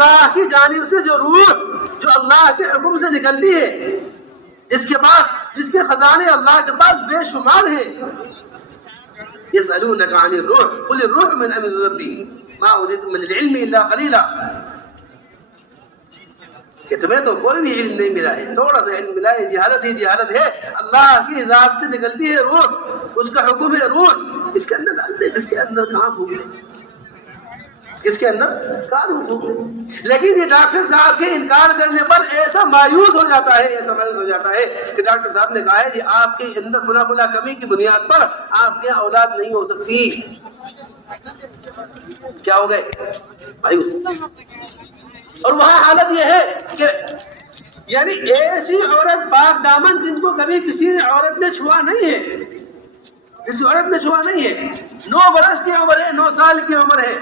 اللہ کی جانب سے جو روح جو اللہ کے حکم سے نکلتی ہے، جس کے خزانے اللہ کے پاس بے شمار ہیں. يسألونك عن الروح قل الروح من أمر ربي ما أوتيتم من العلم إلا قليلا. کہ تمہیں تو کوئی بھی علم نہیں ملا ہے، تھوڑا سا علم ملا ہے، جہالت ہی جہالت ہے. اللہ کی ذات سے نکلتی ہے روح، اس کا حکم ہے روح، اس کے اندر ڈالتے ہیں، اس کے اندر کہاں پھونکتے، اس کے اندر کہاں پھونکتے. لیکن یہ ڈاکٹر صاحب کے انکار کرنے پر ایسا مایوس ہو جاتا ہے کہ ڈاکٹر صاحب نے کہا ہے کہ آپ کے اندر فلاں فلاں کمی کی بنیاد پر آپ کے اولاد نہیں ہو سکتی. کیا ہو گئے؟ مایوس. اور وہاں حالت یہ ہے کہ یعنی ایسی عورت پاک دامن جن کو کبھی کسی عورت نے چھوا نہیں ہے، کسی عورت نے چھوا نہیں ہے، 9 برس کی عمر ہے، 9 سال کی عمر ہے.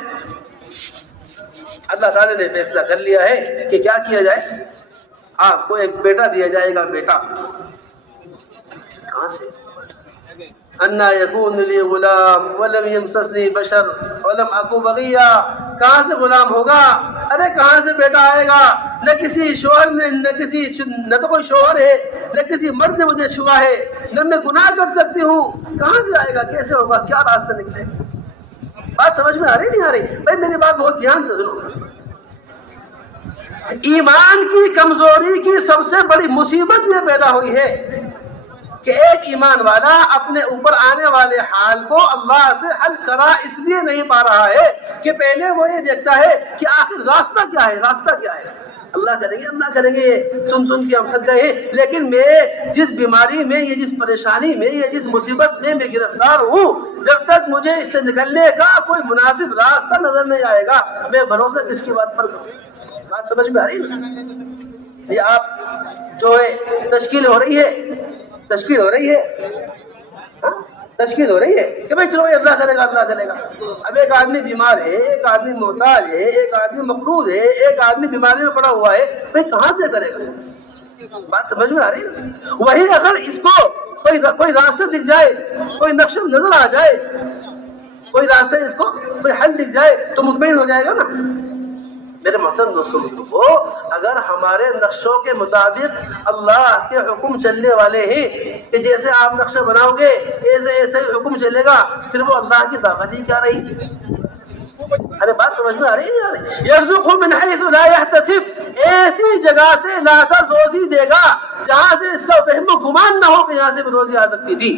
اللہ تعالی نے فیصلہ کر لیا ہے کہ کیا کیا جائے، آپ کو ایک بیٹا دیا جائے گا. بیٹا کہاں سے؟ انا یکون لی غلام ولم یمسسنی بشر ولم اکو بغیا. کہاں سے غلام ہوگا؟ ارے کہاں سے بیٹا آئے گا؟ نہ کسی شوہر نے نہ تو کوئی شوہر ہے، نہ کسی مرد نے مجھے چھوا ہے، نہ میں گناہ کر سکتی ہوں. کہاں سے آئے گا؟ کیسے ہوگا؟ کیا راستہ نکلے؟ بات سمجھ میں آ رہی نہیں آ رہی؟ بھائی میری بات بہت دھیان سے سنو. ایمان کی کمزوری کی سب سے بڑی مصیبت یہ پیدا ہوئی ہے کہ ایک ایمان والا اپنے اوپر آنے والے حال کو اللہ سے حل کرا اس لیے نہیں پا رہا ہے کہ پہلے وہ یہ دیکھتا ہے کہ آخر راستہ کیا ہے، راستہ کیا ہے. اللہ کریں گے سن کے ہم تھک گئے. لیکن میں جس بیماری میں، یہ جس پریشانی میں، یہ جس مصیبت میں گرفتار ہوں، جب تک مجھے اس سے نکلنے کا کوئی مناسب راستہ نظر نہیں آئے گا، میں بھروسہ کس کی بات پر کروں؟ بات سمجھ میں آ رہی ہے؟ یہ آپ جو ہے تشکیل ہو رہی ہے کہ بھائی چلو اللہ کرے گا. اب ایک آدمی بیمار ہے، ایک آدمی محتاج ہے، ایک آدمی مقروض ہے، ایک آدمی بیماری میں پڑا ہوا ہے، بھائی کہاں سے کرے گا؟ بات سمجھ میں آ رہی ہے؟ وہی اگر اس کو کوئی راستہ دکھ جائے، کوئی نقشہ نظر آ جائے، کوئی راستہ اس کو کوئی حل دکھ جائے تو مطمئن ہو جائے گا نا. میرے محترم دوستوں کو اگر ہمارے نقشوں کے مطابق اللہ کے حکم چلنے والے ہیں کہ جیسے آپ نقشہ بناؤ گے ایسے ہی حکم چلے گا، پھر وہ اللہ کی طاقت ہی کیا رہی؟ ارے بات سمجھ میں آ رہی ہے؟ یرزقہ من حیث لا یحتسب، ایسی جگہ سے لا کر روزی دے گا جہاں سے اس کا وہم و گمان نہ ہو کہ یہاں سے بھی روزی آ سکتی تھی.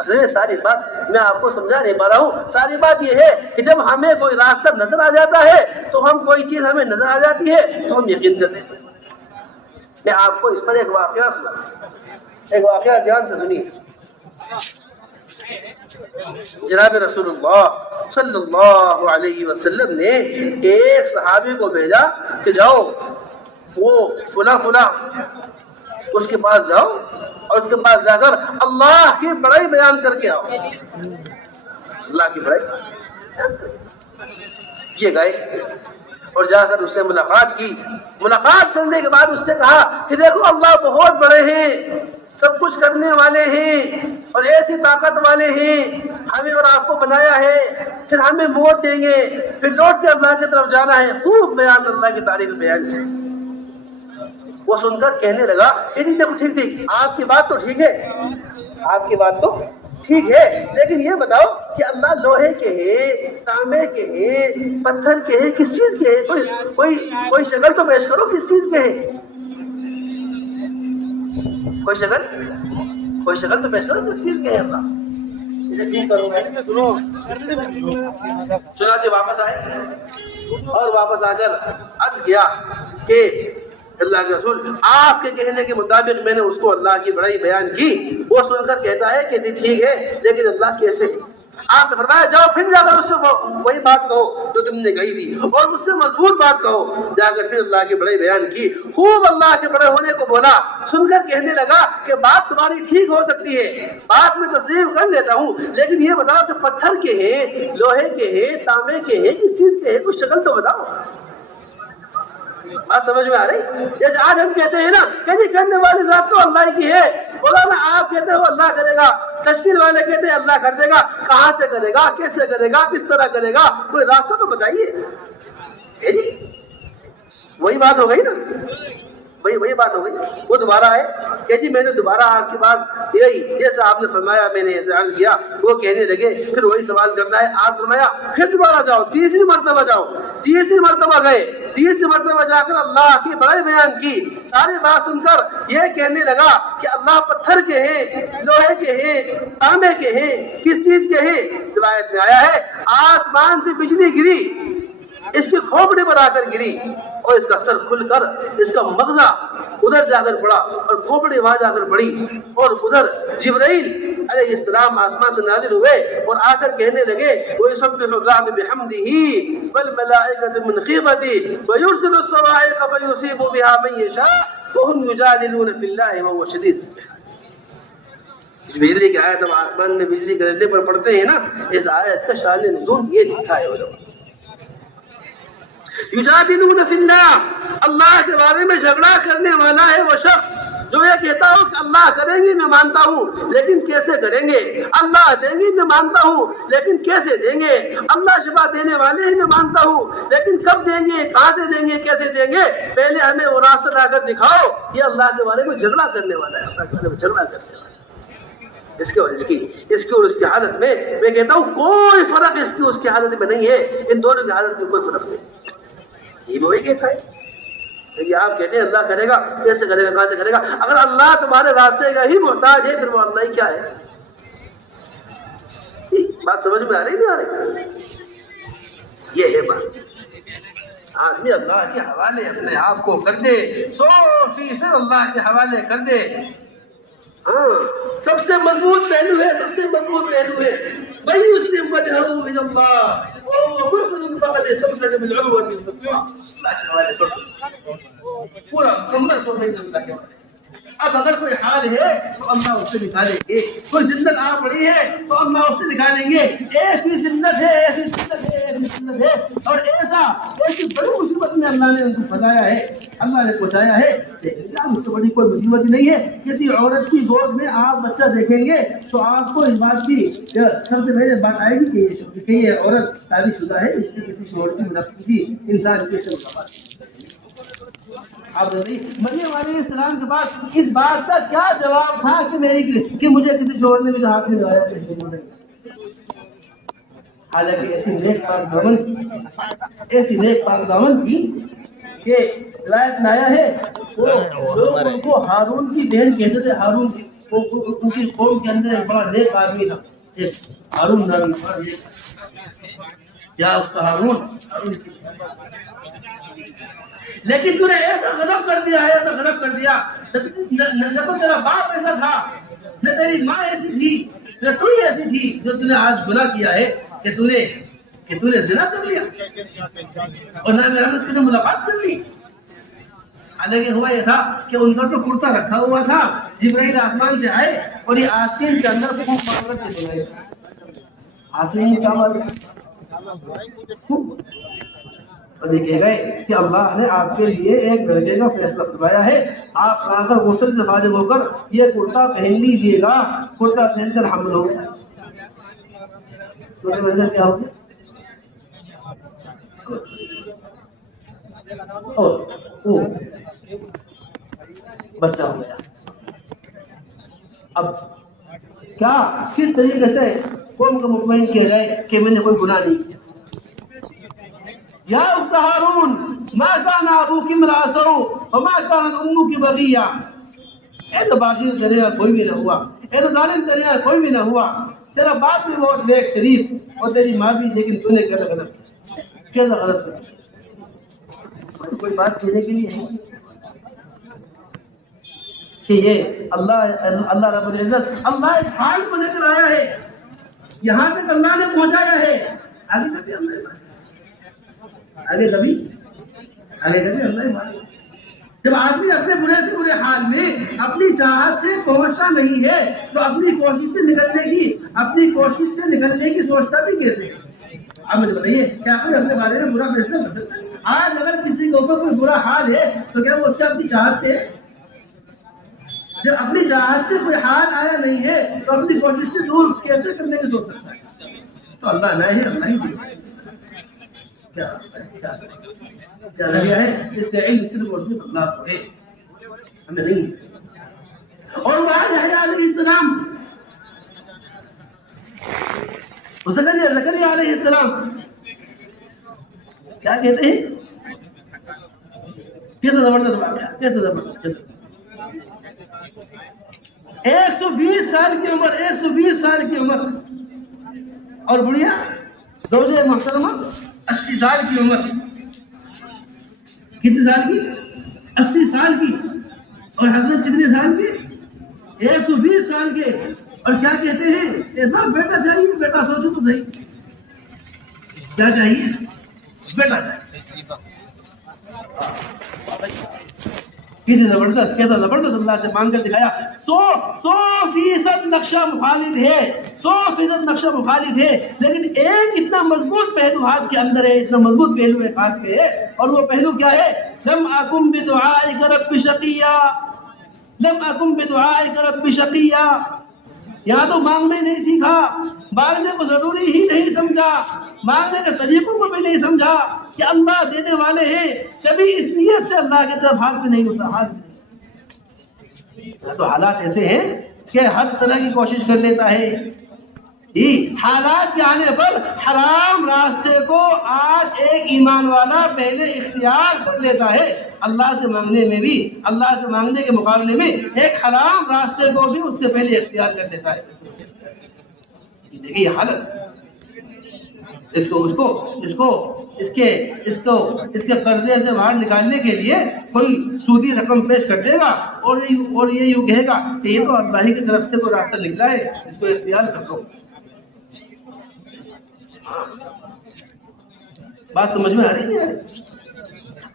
اصل ساری بات میں آپ کو سمجھا نہیں پا رہا ہوں. ساری بات یہ ہے کہ جب ہمیں کوئی راستہ نظر آ جاتا ہے تو ہم کوئی چیز ہمیں نظر آ جاتی ہے تو ہم یقین کرتے ہیں. میں آپ کو اس پر ایک واقعہ سنا، ایک واقعہ دھیان سے سنیے. جناب رسول اللہ صلی اللہ علیہ وسلم نے ایک صحابی کو بھیجا کہ جاؤ وہ فلاں اس کے پاس جاؤ اور اس کے پاس جا کر اللہ کی بڑائی بیان کر کے آؤ. اللہ کی بڑائی یہ گئے اور جا کر اس سے ملاقات کی. ملاقات کرنے کے بعد اس سے کہا کہ دیکھو اللہ بہت بڑے ہیں، سب کچھ کرنے والے ہیں اور ایسی طاقت والے ہیں، ہمیں اور آپ کو بنایا ہے، پھر ہمیں موت دیں گے، پھر لوٹ کے اللہ کی طرف جانا ہے. خوب بیان اللہ کی تعریف بیان ہے. وہ سن کر کہنے لگا دیکھو ٹھیک آپ کی بات تو ٹھیک ہے، آپ کی بات تو ٹھیک ہے، لیکن یہ بتاؤ کہ اللہ لوہے کے ہے، تانبے کے ہے، پتھر کے ہے، کس چیز کے ہے؟ کوئی شکل تو پیش کرو کس چیز کے ہے؟ کوئی شکل تو پیش کرو کس چیز کے ہے اللہ؟ چنانچہ واپس آئے اور واپس آ کر عرض کیا کہ اللہ کے رسول آپ کے کہنے کے مطابق میں نے اس کو اللہ کی بڑائی بیان کی. وہ سن کر کہتا ہے کہ ٹھیک ہے لیکن اللہ کیسے؟ آپ نے فرمایا جاؤ پھر جا کر اس سے وہی بات کہو جو تم نے کہی تھی اور اس سے مضبوط بات کہو. جا کر پھر اللہ کی بڑائی بیان کی، خوب اللہ کے بڑے ہونے کو بولا. سن کر کہنے لگا کہ بات تمہاری ٹھیک ہو سکتی ہے، بات میں تسلیم کر لیتا ہوں، لیکن یہ بتاؤ کہ پتھر کے ہیں، لوہے کے ہیں، تانبے کے ہیں، کس چیز کے ہیں؟ کچھ شکل تو بتاؤ. بات سمجھ میں آ رہی؟ جیسے آج ہم کہتے ہیں نا کہ جی کرنے والی ذات تو اللہ کی ہے، بولا نا آپ کہتے ہو اللہ کرے گا، تشکیل والے کہتے ہیں اللہ کر دے گا. کہاں سے کرے گا، کیسے کرے گا، کس طرح کرے گا؟ کوئی راستہ تو بتائیے. ہے جی وہی بات ہو گئی نا, وہی بات ہو گئی. وہ دوبارہ ہے کہ جی میں نے دوبارہ آپ کی بات یہی جیسا آپ نے فرمایا میں نے ایسے عرض کیا, وہ کہنے لگے پھر وہی سوال کرنا ہے. آپ فرمایا پھر دوبارہ جاؤ, تیسری مرتبہ جاؤ. تیسری مرتبہ گئے, تیسری مرتبہ جا کر اللہ کی بڑائی بیان کی. ساری بات سن کر یہ کہنے لگا کہ اللہ پتھر کے ہیں, لوہے کے ہیں, تانبے کے ہیں, کس چیز کے ہیں؟ روایت میں آیا ہے آسمان سے بجلی گری, اس کی کھوپڑی پر آ کر گری اور اس کا سر کھل کر اس کا مغزہ ادھر جا کر پڑا اور کھوپڑی وہاں جا کر پڑی. اور ادھر جبرائیل علیہ السلام آسمان سے نازل ہوئے اور آ کر کہنے لگے وَيُسَبِّحُ الرَّعْدُ بِحَمْدِهِ وَالْمَلَائِكَةُ مِنْ خِيفَتِهِ وَيُرْسِلُ الصَّوَاعِقَ فَيُصِيبُ بِهَا مَن يَشَاءُ وَهُمْ يُجَادِلُونَ فِي اللَّهِ وَهُوَ شَدِيدُ. بجلی کی آیت ہم آسمان میں بجلی گرجنے پر پڑھتے ہیں نا, اس آیت کا شان نزول یہ لکھا ہے علماء. یجادلون فی اللہ, اللہ کے بارے میں جھگڑا کرنے والا ہے وہ شخص جو یہ کہتا ہو کہ اللہ کریں گے میں مانتا ہوں لیکن کیسے کریں گے, اللہ دیں گے میں مانتا ہوں لیکن کیسے دیں گے, اللہ شفا دینے والے ہیں میں مانتا ہوں لیکن کب دیں گے, کہاں سے دیں گے, کیسے دیں گے, پہلے ہمیں وہ راستہ لا کر دکھاؤ. یہ اللہ کے بارے میں جھگڑا کرنے والا ہے, اللہ کے بارے میں جھگڑا کرنے والا ہے. اس کی اور اس کی حالت میں کہتا ہوں کوئی فرق اس کی حالت میں نہیں ہے, ان دونوں کی حالت میں کوئی فرق نہیں. یہ وہی کہتا ہے کہ آپ کہتے ہیں اللہ کرے گا, کیسے کرے گا, کہاں سے کرے گا. اگر اللہ تمہارے راستے کا ہی محتاج ہے پھر وہ اللہ ہی کیا ہے. بات سمجھ میں آ رہی نہیں آ رہی؟ یہ ہے بات. آدمی اللہ کے حوالے اپنے آپ کو کر دے, 100% اللہ کے حوالے کر دے. ہاں سب سے مضبوط پہلو ہے, سب سے مضبوط پہلو ہے بھائی مسلم وجہہ الی اللہ وهو محسن فقد استمسك بالعروة الوثقى. اللہ کے حوالے کر پورا مکمل سو نہیں اللہ کے حوالے. اب اگر کوئی حال ہے تو اللہ اس سے نکالیں گے, کوئی زندت آ پڑی ہے تو اللہ اس سے نکالیں گے. ایسی زندت ہے, ایسی زندت ہے, ایسی زندت ہے اور ایسی بڑی مصیبت میں اللہ نے ان کو پھنسایا ہے, اللہ نے پہنچایا ہے. اس سے بڑی کوئی مصیبت نہیں ہے. کسی عورت کی گود میں آپ بچہ دیکھیں گے تو آپ کو اس بات کی سب سے پہلے بات آئے گی کہ یہ عورت شادی شدہ ہے, اس سے کسی شوہر کی کسی انسان کے ساتھ. آپ مریم علیہ السلام کے پاس اس بات کا کیا جواب تھا کہ مجھے کسی شوہر نے مجھے ہاتھ میں لگایا. حالانکہ ایسی نیک پاک دامن تھی کہ روایت میں آیا ہے وہ ان کو ہارون کی بہن کہتے تھے. ہارون ان کی قوم کے اندر ایک بڑا نیک آدمی تھا, ایک ہارون نام کا. کیا اس کا ہارون لیکن تو نے ایسا غضب کر دیا ہے, ایسا غضب کر دیا. نہ تو تیرا باپ ایسا تھا, نہ تیری ماں ایسی تھی, نہ تو ہی ایسی تھی جو تو نے آج گناہ کیا ہے کہ تو نے زنا کر لیا اور نہ میرا رحمت نے ملاقات کر لی. حالانکہ ہوا یہ تھا کہ ان کا تو کرتا رکھا ہوا تھا, جبرائیل آسمان سے آئے اور یہ آستین کے اندر خوب مانگت سے بنائے. آستین کیا اور دیکھے گئے کہ اللہ نے آپ کے لیے ایک لڑکے کا فیصلہ فرمایا ہے. آپ آ کر غسل سے فارغ ہو کر یہ کرتا پہن لیجیے گا. کرتا پہن کر حمل ہو گیا. کیا ہو گیا بچہ ہو گیا. اب کیا کس طریقے سے قوم کو مطمئن کیا جائے کہ میں نے کوئی گناہ نہیں کیا. یا اخت ہارون ما کان ابوک امرأ سوء وما کانت امک بغیہ. اے تو باغی تیرے یہاں کوئی بھی نہ ہوا, اے تو ظالم تیرے یہاں کوئی بھی نہ ہوا. تیرا باپ بھی بہت نیک شریف اور تیری ماں بھی, لیکن تو نے کیسا غلط کیا. کوئی بات کہنے کے لیے ہے کہ یہ اللہ رب العزت اللہ اس حال کو لے کر آیا ہے, یہاں تک اللہ نے پہنچایا ہے. آگے کبھی اللہ. جب آدمی اپنے برے سے برے حال میں اپنی چاہت سے پہنچتا نہیں ہے تو اپنی کوشش سے نکلنے کی سوچتا بھی کیسے. آپ مجھے بتائیے کیا کوئی اپنے بارے میں برا فیصلہ کر سکتا ہے؟ آج اگر کسی کے اوپر کوئی برا حال ہے تو کیا وہ اس کا اپنی چاہت سے, جب اپنی چاہت سے کوئی حال آیا نہیں ہے تو اپنی کوشش سے دور کیسے کرنے کی سوچ سکتا ہے؟ تو اللہ نہ ہی اللہ ہی کیا رویہ ہے؟ اس کا علم صرف اور صرف اللہ کو ہے، ہمیں نہیں۔ اور وہ یحییٰ علیہ السلام، زکریا علیہ السلام کیا کہتے ہیں؟ کیسا زبردست واقعہ، کیسا زبردست، 120 سال کی عمر، 120 سال کی عمر، اور بڑھیا زوجہ محترمہ 80 سال کی عمر، کتنے سال کی؟ 80 سال کی، اور حضرت کتنے سال کی؟ 120 سال کے، اور کیا کہتے ہیں؟ اتنا بیٹا چاہیے، بیٹا سوچو تو صحیح، کیا چاہیے؟ بیٹا چاہیے۔ کتنا زبردست، کیسا زبردست اللہ سے مانگ کر دکھایا۔ 100% نقشہ مخالف ہے، 100% نقشہ مخالف ہے، لیکن ایک اتنا مضبوط پہلو ہاتھ کے اندر ہے، اتنا مضبوط پہلو ایک ہاتھ پہ ہے، اور وہ پہلو کیا ہے؟ لم اکن بدعائک رب شقیا، لم اکن بدعائک رب شقیا۔ یہاں تو مانگنے نہیں سیکھا، مانگنے کو ضروری ہی نہیں سمجھا، مانگنے کے طریقوں کو بھی نہیں سمجھا کہ اللہ دینے والے ہیں، کبھی اس نیت سے اللہ کی طرف ہاتھ بھی نہیں ہوتا، ہاتھ بھی نہیں۔ تو حالات ایسے ہیں کہ ہر طرح کی کوشش کر لیتا ہے، حالات کے آنے پر حرام راستے کو آج ایک ایمان والا پہلے اختیار کر لیتا ہے، اللہ سے مانگنے میں بھی، اللہ سے مانگنے کے مقابلے میں ایک حرام راستے کو بھی اس سے پہلے اختیار کر لیتا ہے۔ دیکھیے یہ حالت، اس کے قرضے سے باہر نکالنے کے لیے کوئی سودی رقم پیش کر دے گا اور یہ یوں کہے گا کہ یہ تو اللہ کی طرف سے کوئی راستہ نکلا ہے، اس کو اختیار کر لو۔ بات سمجھ میں آ رہی ہے؟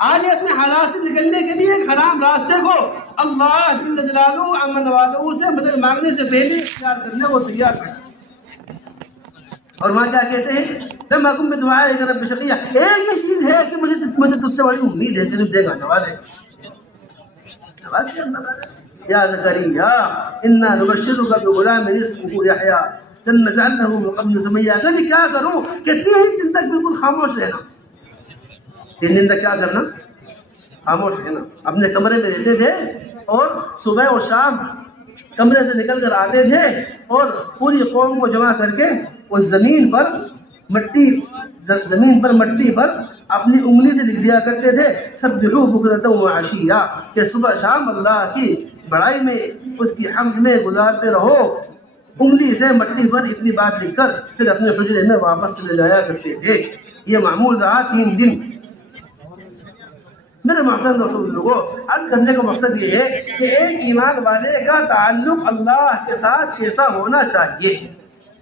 آج اپنے حالات سے نکلنے کے لیے ایک حرام راستے کو اللہ جل جلالہ امن والوں سے مدد مانگنے سے پہلے اختیار کرنے کو تیار کریں۔ اور وہاں کیا کہتے ہیں؟ لم اکن بدعائک رب شقیا، ایک ہی چیز ہے کہ مجھے تجھ سے بڑی امید ہے کہ تجھ دے گا، نواز ہے، نواز ہے۔ یا زکریا انا نبشرک بغلام اسمہ یحییٰ لم نجعل له من قبل سمیا۔ کہ کیا کروں کہ 3 دن تک بالکل خاموش رہنا، 3 دن تک کیا کرنا؟ خاموش رہنا۔ اپنے کمرے میں رہتے تھے اور صبح اور شام کمرے سے نکل کر آتے تھے اور پوری قوم کو جمع کر کے اس زمین پر مٹی پر اپنی انگلی سے لکھ دیا کرتے تھے سبحوا بکرۃ وعشیا، کہ صبح شام اللہ کی بڑائی میں، اس کی حمد میں گزارتے رہو، انگلی سے مٹی پر اتنی بات لکھ کر پھر اپنے حجرے میں واپس چلے جایا کرتے تھے۔ یہ معمول رہا 3 دن۔ میرے محترم دوستوں کو عرض کرنے کا مقصد یہ ہے کہ ایک ایمان والے کا تعلق اللہ کے ساتھ کیسا ہونا چاہیے،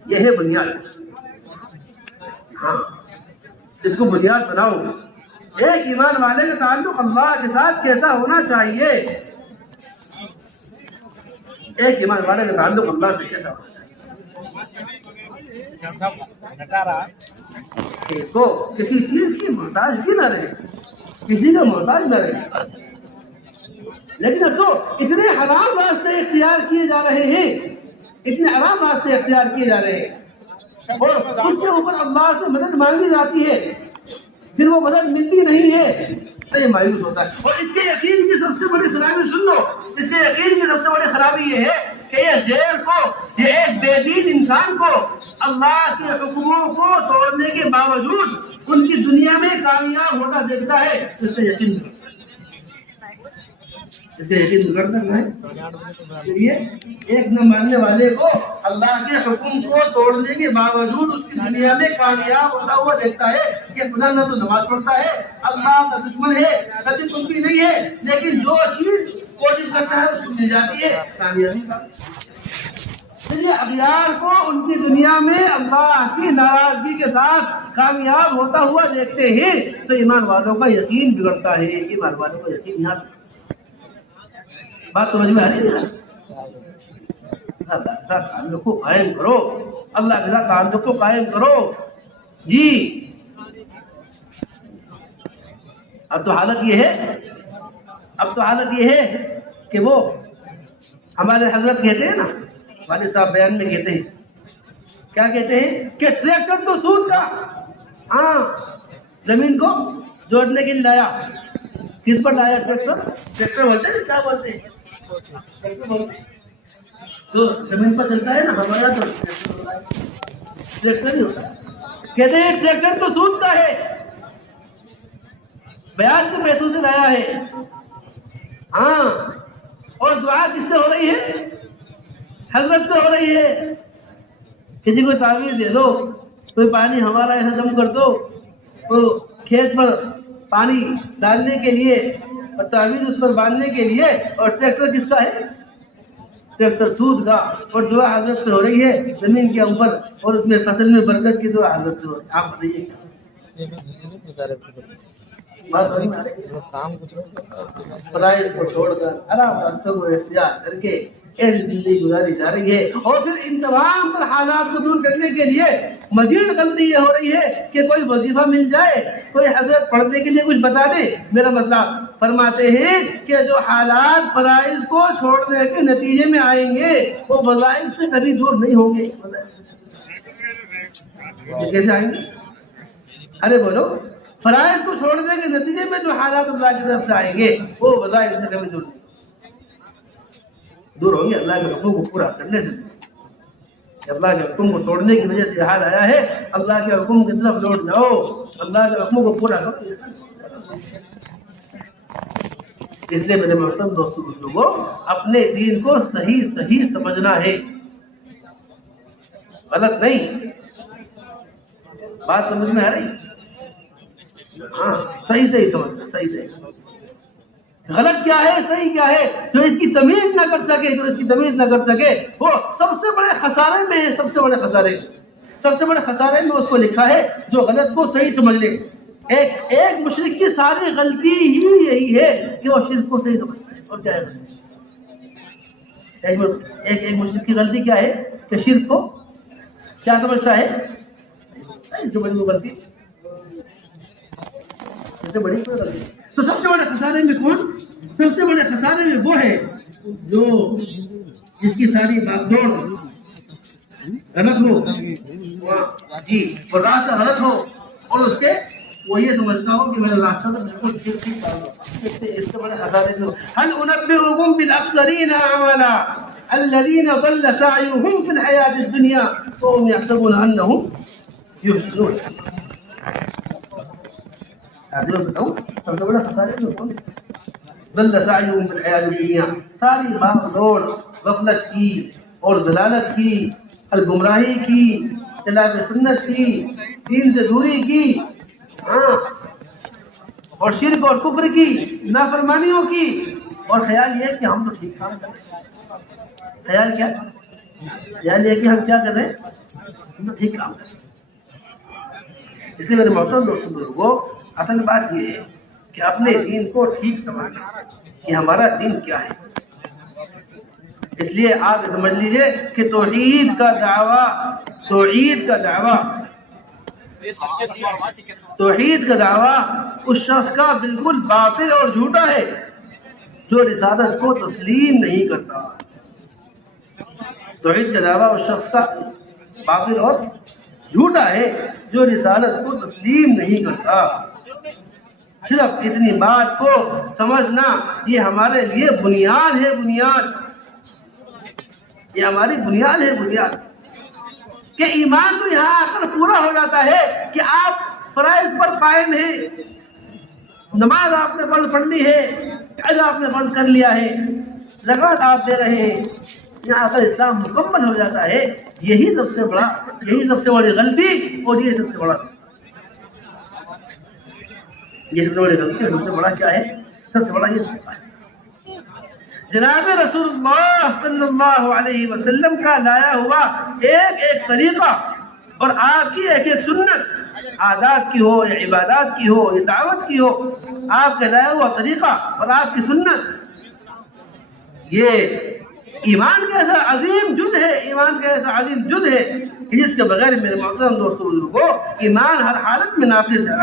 یہ ہے بنیاد۔ ہاں، اس کو بنیاد بناؤ۔ ایک ایمان والے کا تعلق اللہ کے ساتھ کیسا ہونا چاہیے، ایک ایمان والے کا تعلق اللہ سے کیسا ہونا چاہیے، اس کو کسی چیز کی محتاج ہی نہ رہے، کسی کا محتاج نہ رہے۔ لیکن اب تو اتنے حرام راستے اختیار کیے جا رہے ہیں، اتنے حرام راستے اختیار کیے جا رہے ہیں، اور اس کے اوپر اللہ سے مدد مانگی جاتی ہے، پھر وہ مدد ملتی نہیں ہے تو یہ مایوس ہوتا ہے۔ اور اس کے یقین کی سب سے بڑی خرابی سن لو، اس کے یقین کی سب سے بڑی خرابی یہ ہے کہ یہ ایک بے دین انسان کو اللہ کے حکموں کو توڑنے کے باوجود ان کی دنیا میں کامیاب ہوتا دیکھتا ہے، اس سے یقین کرنا ہے۔ ایک نہ ماننے والے کو اللہ کے حکم کو توڑنے کے باوجود اس کی دنیا میں کامیاب ہوتا ہوا دیکھتا ہے کہ خدا نہ تو نماز پڑھتا ہے، اللہ کا دشمن ہے، کبھی تم بھی نہیں ہے، لیکن جو چیز کوشش کرتا ہے اس کو مل جاتی ہے کامیابی کا۔ یہ اغیار کو ان کی دنیا میں اللہ کی ناراضگی کے ساتھ کامیاب ہوتا ہوا دیکھتے ہیں تو ایمان والوں کا یقین بگڑتا ہے، ایمان والوں کا یقین یہاں۔ بات سمجھ میں آ رہی ہے؟ اللہ کے ساتھ تعلق کو قائم کرو، اللہ کے ساتھ تعلق کو قائم کرو۔ جی اب تو حالت یہ ہے کہ وہ ہمارے حضرت کہتے ہیں نا، والد صاحب بیان میں کہتے ہیں، کیا کہتے ہیں کہ ٹریکٹر تو سود کا، ہاں زمین کو جوڑنے کے لیے لایا. کس پر لایا؟ ٹریکٹر بولتے ہیں، کیا بولتے ہیں؟ تو زمین پر چلتا ہے نا ہمارا، تو ٹریکٹر ہی ہوتا ہے. کہتے ہیں ٹریکٹر تو سود کا ہے، بیاج کے پیسوں سے لایا ہے. ہاں، اور دعا کس سے ہو رہی ہے؟ حضرت سے ہو رہی ہے. کسی کو تعویذ دے دو، کوئی پانی ہمارا ایسا دم کر دو، تو کھیت پر پانی ڈالنے کے لیے اور تعویذ اس پر باندھنے کے لیے. اور ٹریکٹر کس کا ہے؟ ٹریکٹر سود کا. اور دعا حضرت سے ہو رہی ہے زمین کے اوپر، اور اس میں فصل میں برکت کی دعا حضرت سے ہو رہی ہے. آپ بتائیے فرائض کو چھوڑ کر حرام راستوں کو اختیار کر کے زندگی گزاری جا رہی ہے. اور پھر ان تمام پر حالات کو دور کرنے کے لیے مزید غلطی یہ ہو رہی ہے کہ کوئی وظیفہ مل جائے، کوئی حضرت پڑھنے کے لیے کچھ بتا دے. میرا مطلب فرماتے ہیں کہ جو حالات فرائض کو چھوڑنے کے نتیجے میں آئیں گے وہ وظائف سے کبھی دور نہیں ہوں گے. کیسے آئیں گے؟ ارے بولو، فرائض کو چھوڑنے کے نتیجے میں جو حالات اللہ کی طرف سے آئیں گے وہ وظائف سے کبھی دور ہوں گے. اللہ کے حکم کو پورا کرنے سے. اللہ کے حکم کو توڑنے کی وجہ سے حال آیا ہے. اللہ کے حکم کی طرف لوٹ جاؤ، اللہ کے حکم کو پورا کرو. اس لیے میرے محترم دوستوں، اپنے دین کو صحیح سمجھنا ہے، غلط نہیں. بات سمجھ میں آ رہی؟ ہاں، صحیح سمجھنا. صحیح غلط کیا ہے، صحیح کیا ہے. جو اس کی تمیز نہ کر سکے وہ سب سے بڑے خسارے میں ہے. سب سے بڑے خسارے میں اس کو لکھا ہے جو غلط کو صحیح سمجھ لے. ایک مشرک کی ساری غلطی ہی یہی ہے کہ وہ شرک کو صحیح سمجھتا ہے. اور کیا ہے ایک مشرک کی غلطی کیا ہے کہ شرک کو کیا سمجھتا ہے؟ صحیح سمجھ لو. غلطی سب سے بڑی غلطی. تو سب سے بڑے خسارے میں کون؟ سب سے بڑے خسارے میں وہ ہے جو جس کی ساری بات دوڑ غلط ہو جی، اور راستہ غلط ہو، اور اس کے وہ یہ سمجھتا ہو کہ میرا راستہ تو بالکل ٹھیک ہے. اس سے بڑے خسارے میں هل انبئكم بالاخسرين اعمالا الذين ضل سعيهم في الحياة الدنيا وهم يحسبون انهم يحسنون. بتاؤ سب سے بڑا خسارے میں کون؟ ضل سعيهم في الحياة الدنيا، ساری بھاگ دوڑ غفلت کی اور ضلالت کی، الگمراہی کی، خلاف سنت کی، دین سے دوری کی، اور شرک اور کفر کی، نافرمانیوں کی. اور خیال یہ کہ ہم تو ٹھیک کام کر رہے ہیں. خیال یہ کہ ہم کیا کر رہے ہیں؟ ہم تو ٹھیک کام کر رہے ہیں. اس لیے میرے محترم دوستوں، اصل بات یہ ہے کہ اپنے دین کو ٹھیک سمجھنا کہ ہمارا دین کیا ہے. اس لیے آپ سمجھ لیجئے کہ توحید کا دعویٰ اس شخص کا بالکل باطل اور جھوٹا ہے جو رسالت کو تسلیم نہیں کرتا. توحید کا دعویٰ اس شخص کا باطل اور جھوٹا ہے جو رسالت کو تسلیم نہیں کرتا. صرف اتنی بات کو سمجھنا یہ ہمارے لیے بنیاد ہے. یہ ہماری بنیاد ہے کہ ایمان تو یہاں آ کر پورا ہو جاتا ہے کہ آپ فرائض پر قائم ہیں، نماز آپ نے پڑھ لی ہے، حج آپ نے فرض کر لیا ہے، زکوٰۃ آپ دے رہے ہیں. یہاں آ کر اسلام مکمل ہو جاتا ہے. یہی سب سے بڑی غلطی، اور یہ سب سے بڑا غلطی سب سے بڑا کیا ہے؟ سب سے بڑا یہ جناب رسول اللہ صلی اللہ علیہ وسلم کا لایا ہوا ایک طریقہ، اور آپ کی ایک سنت، عادات کی ہو یا عبادات کی ہو یا دعوت کی ہو، آپ کا لایا ہوا طریقہ اور آپ کی سنت، یہ ایمان کا ایسا عظیم جز ہے کہ جس کے بغیر میرے محترم دوستوں کو ایمان ہر حالت میں ناقص ہے.